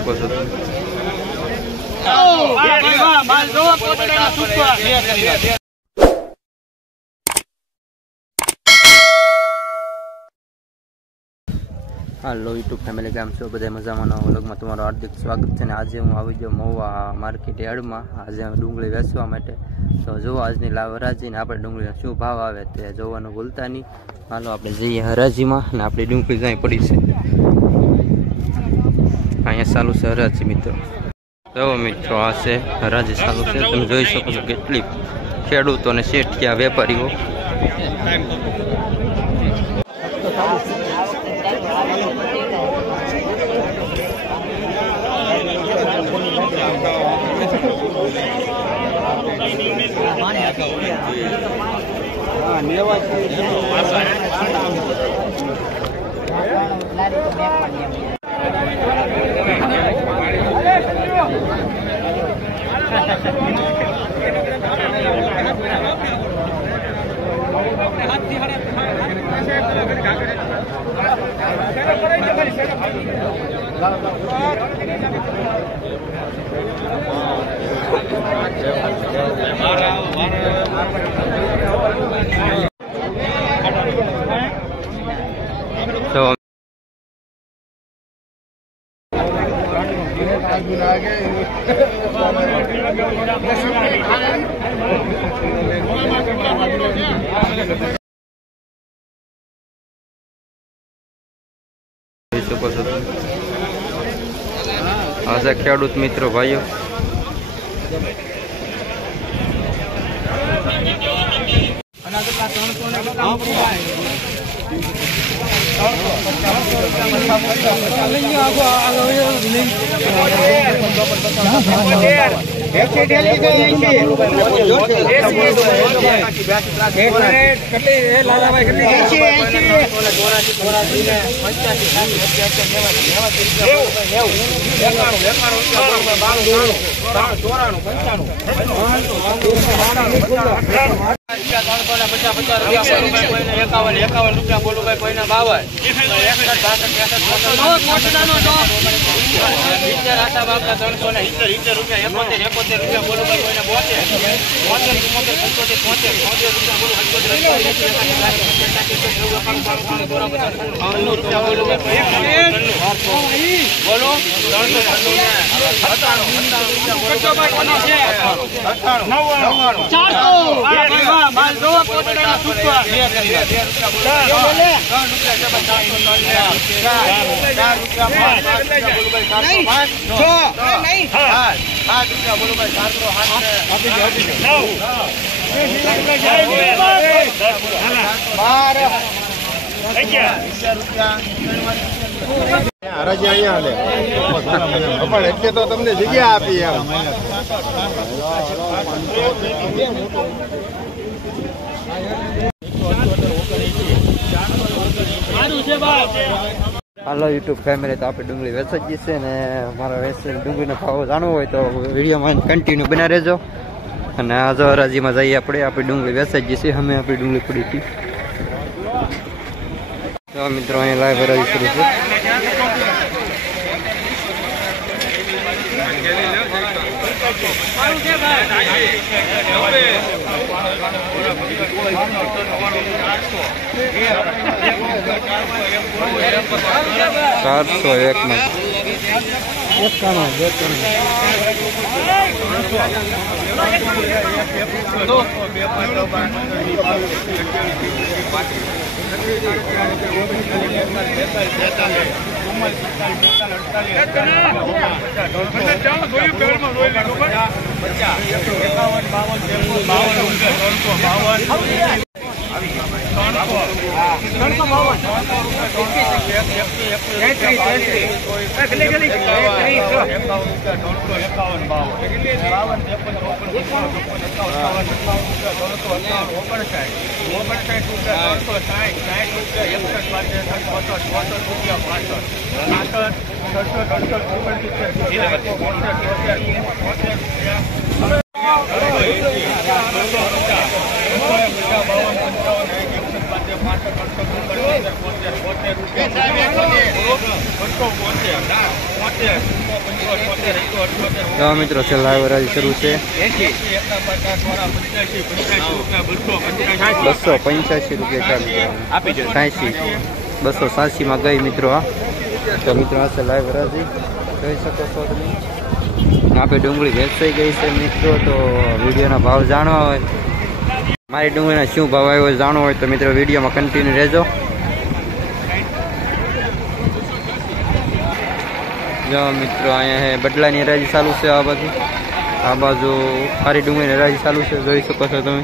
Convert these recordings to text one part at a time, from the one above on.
શકો છો હાલો YouTube family કેમ છો બધા મજામાં વ્લોગમાં તમારું હાર્દિક સ્વાગત છે ને આજે હું આવી ગયો મહુવા માર્કેટ યાર્ડમાં આજે ડુંગળી વેચવા માટે તો જો આજની લાવ હરાજીને આપણે ડુંગળીનો શું ભાવ આવે તે જોવાનું ભૂલતા નહીં હાલો આપણે જઈએ હરાજીમાં ને આપણી ડુંગળી ક્યાંય પડી છે અહીંયા ચાલુ છે હરાજી મિત્રો જો મિત્રો આ છે હરાજી ચાલુ છે તમે જોઈ શકો છો કેટલી ખેડૂતો અને શેઠ ક્યાં વેપારીઓ તો આજે ખેડૂત મિત્રો ભાઈઓ હરાજી અહીંયા પણ એટલે તો તમને જગ્યા આપી એમ હાલો યુટ્યુબ ફેમિલી તો આપણે ડુંગળી વેચાઈ ગઈ છે ને મારા વેચેલી ડુંગળીનો ભાવ જાણવો હોય તો વિડીયોમાં કન્ટિન્યુ બના રહેજો અને આ જો હરાજીમાં જઈએ આપણે આપણી ડુંગળી વેચાઈ ગઈ છે અમે આપણી ડુંગળી પડી હતી તો મિત્રો અહીંયા લાઈવ હરાજી શરૂ છે ચારસો એક માં તો મિત્રો છેલ્લા હરાજી શરૂ છે 285 રૂપિયા આપી દો 287 માં ગઈ મિત્રો આ તો મિત્રો આ છે લાઈવ હરાજી જોઈ શકો છો તમે આપણે ડુંગળી વેચાઈ ગઈ છે મિત્રો તો વિડીયોના ભાવ જાણવા હોય મારી ડુંગળીના શું ભાવ આવ્યો જાણવો હોય તો મિત્રો વિડીયોમાં કન્ટિન્યુ રહેજો જો મિત્રો અહીંયા બદલાની હરાજી ચાલુ છે આ બાજુ સારી ડુંગળીની હરાજી ચાલુ છે જોઈ શકો છો તમે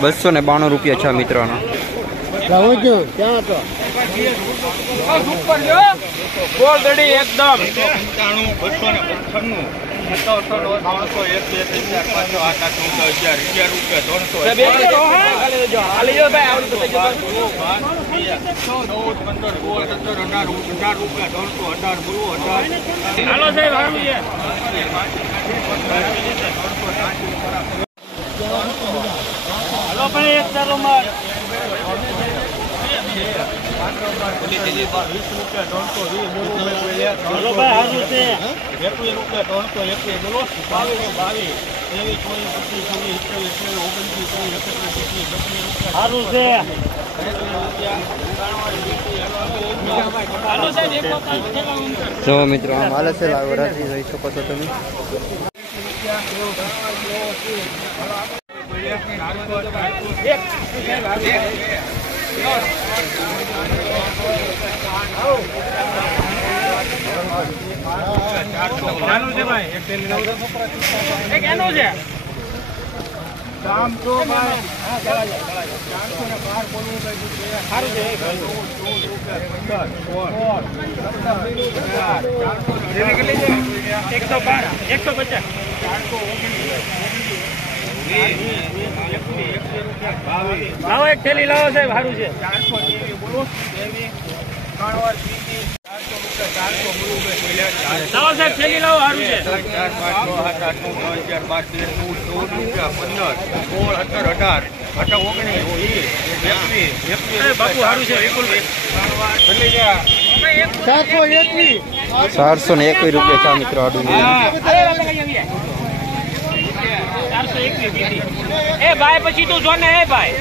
₹292 છે મિત્રોનો એકદમ 2 મિત્રો આમ હાલે છે લાઈવ હરાજી જોઈ શકો છો તમે લાવો એક થેલી લાવો સાહેબ સારું છે 400 સાહેબ થેલી લાવો સારું છે 421 રૂપિયા ચા મિત્રો આડું 421 એ ભાઈ પછી તું જો ને એ ભાઈ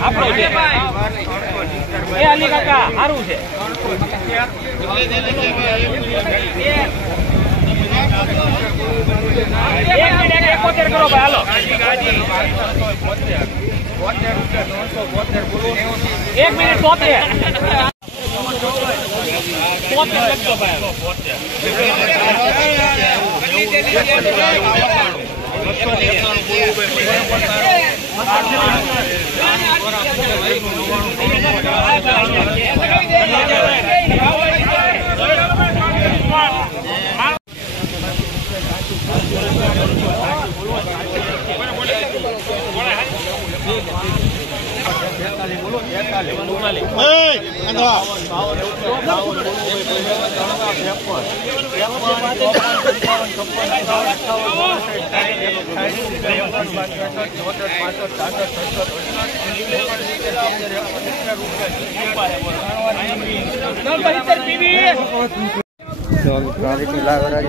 આપણો છે એ અલી કાકા સારું છે એક મિનિટ 71 કરો ભાઈ હાલો એક મિનિટ 73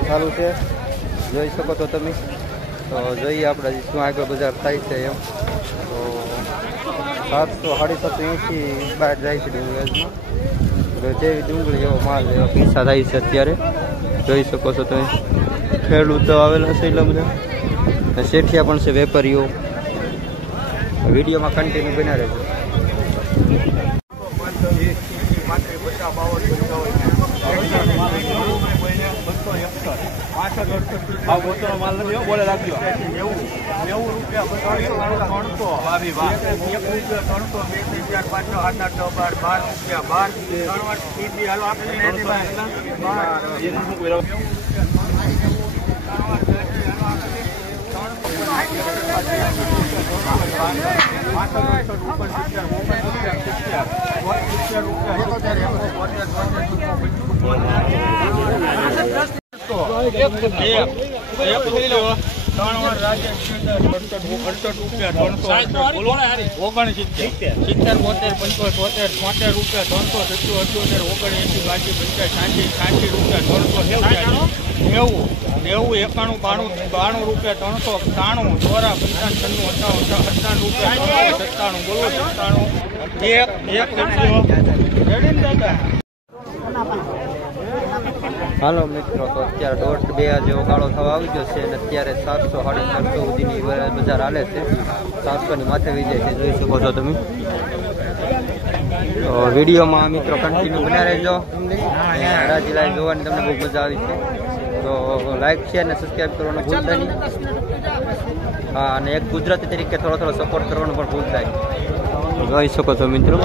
ચાલુ છે જોઈ શકો તો તમે તો જોઈએ આપણે શું આગળ બજાર થાય છે એમ તો 700-780 બહાર જાય છે ડુંગળી. જેવી ડુંગળી એવો માલ એવો પૈસા થાય છે અત્યારે. જોઈ શકો છો તમે, ખેડૂતો આવેલા છે એટલા બધા, શેઠિયા પણ છે, વેપારીઓ. વિડીયોમાં કન્ટિન્યુ બના રહેજો. માલ નથી બોલે રાખજો. 90 રૂપિયા 300 હાલો મિત્રો, તો અત્યારે 1.5-2 જેવો ગાળો થવા આવી ગયો છે અને અત્યારે 700-750 સુધીની બજાર હાલે છે. 700ની માથે વી જાય છે, જોઈ શકો છો તમે. તો વિડીયોમાં મિત્રો કન્ટિન્યુ બન્યા રહેજો. હરાજી લાઈવ જોવાની તમને બહુ મજા આવી છે. તો લાઈક શેર અને સબસ્ક્રાઈબ કરવાનું ભૂલતા નહીં. હા, અને એક ગુજરાતી તરીકે થોડો સપોર્ટ કરવાનું પણ ભૂલતા નહીં. જોઈ શકો છો મિત્રો.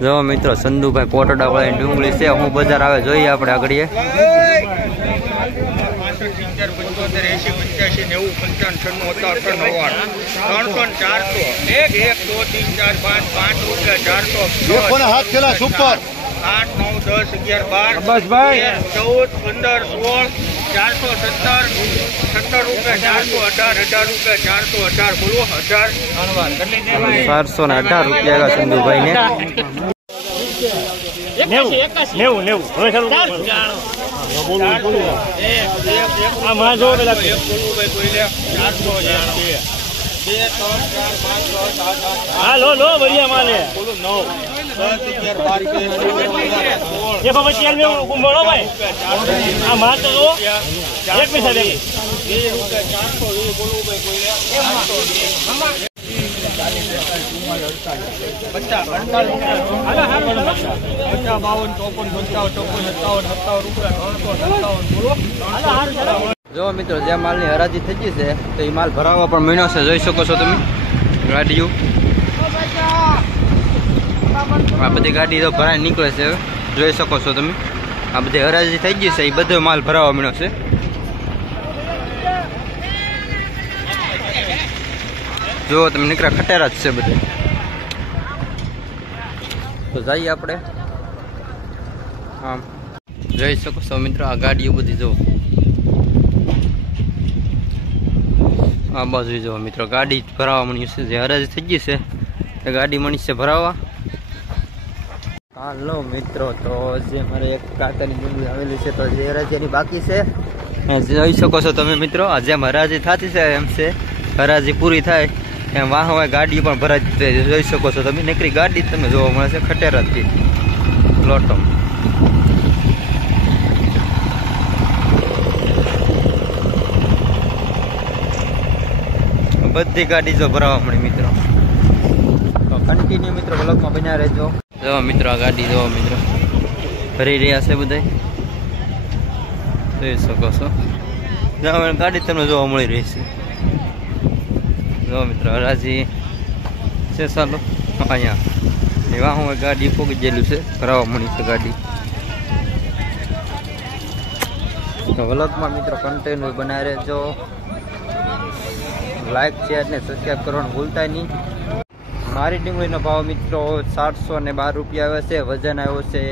જો મિત્રો, સંધુભાઈ પોટડા વાળી ડુંગળી છે. હું બજાર આવે જોઈએ આપણે આગળ. 418 રૂપિયા સંધુભાઈ ને. 52 જો મિત્રો, જે માલની હરાજી થઈ ગઈ છે તો એ માલ ભરાવા પણ મહિનો છે. જોઈ શકો છો તમે ગાડીઓ. આ બધી ગાડી તો ભરાઈ નીકળે છે. જોઈ શકો છો તમે, આ બધી હરાજી થઈ ગઈ છે. એ બધો માલ ભરાવા મહિનો છે. જો તમે નીકળ્યા ખટેરા જ છે બધે. તો જઈએ આપણે. આમ જોઈ શકો છો મિત્રો, આ ગાડીઓ બધી જો આ બાજુ જો મિત્રો, ગાડી ભરાવા મળી છે. જે હરાજી થઈ ગઈ છે એ ગાડી મળી છે ભરાવા. હાલો મિત્રો, તો જે મારે એક કાકાની ડુંગળી આવેલી છે તો જે હરાજીની બાકી છે જોઈ શકો છો તમે મિત્રો. જેમ હરાજી થતી છે એમ છે, હરાજી પૂરી થાય એમ વાહ ગાડીઓ પણ ભરાતી જોઈ શકો છો તમે. નીકળી ગાડી તમે જોવા મળે છે ખટેરાથી લોટો. બધી ગાડી જો ભરાવા મળી મિત્રો. તો કન્ટિન્યુ મિત્રો બ્લોગમાં બન્યા રહેજો. જો મિત્રો, આ ગાડી જો મિત્રો ભરી રહ્યા છે બધા, જોઈ શકો છો. ગાડી તમને જોવા મળી રહી છે. જો મિત્રો, હરાજી છે ચાલો અહીંયા એવા હું ગાડી ફોગી ગયેલું છે, ભરાવા મળી છે ગાડી. તો વ્લોગમાં મિત્રો કન્ટિન્યુ બનાવી રહેજો. લાઈક શેર ને સબસ્ક્રાઈબ કરવાનું ભૂલતા નહીં. મારી ડુંગળીનો ભાવ મિત્રો 712 રૂપિયા આવે છે. વજન આવ્યો છે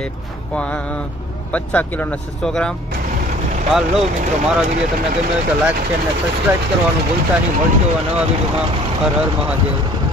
50 કિલોના 600 ગ્રામ. હાલ લો મિત્રો, મારો વિડીયો તમને ગમ્યો હોય તો લાઈક શેર અને સબસ્ક્રાઈબ કરવાનું ભૂલતા નહીં. મળજો નવા વિડીયોમાં. હર હર મહાદેવ.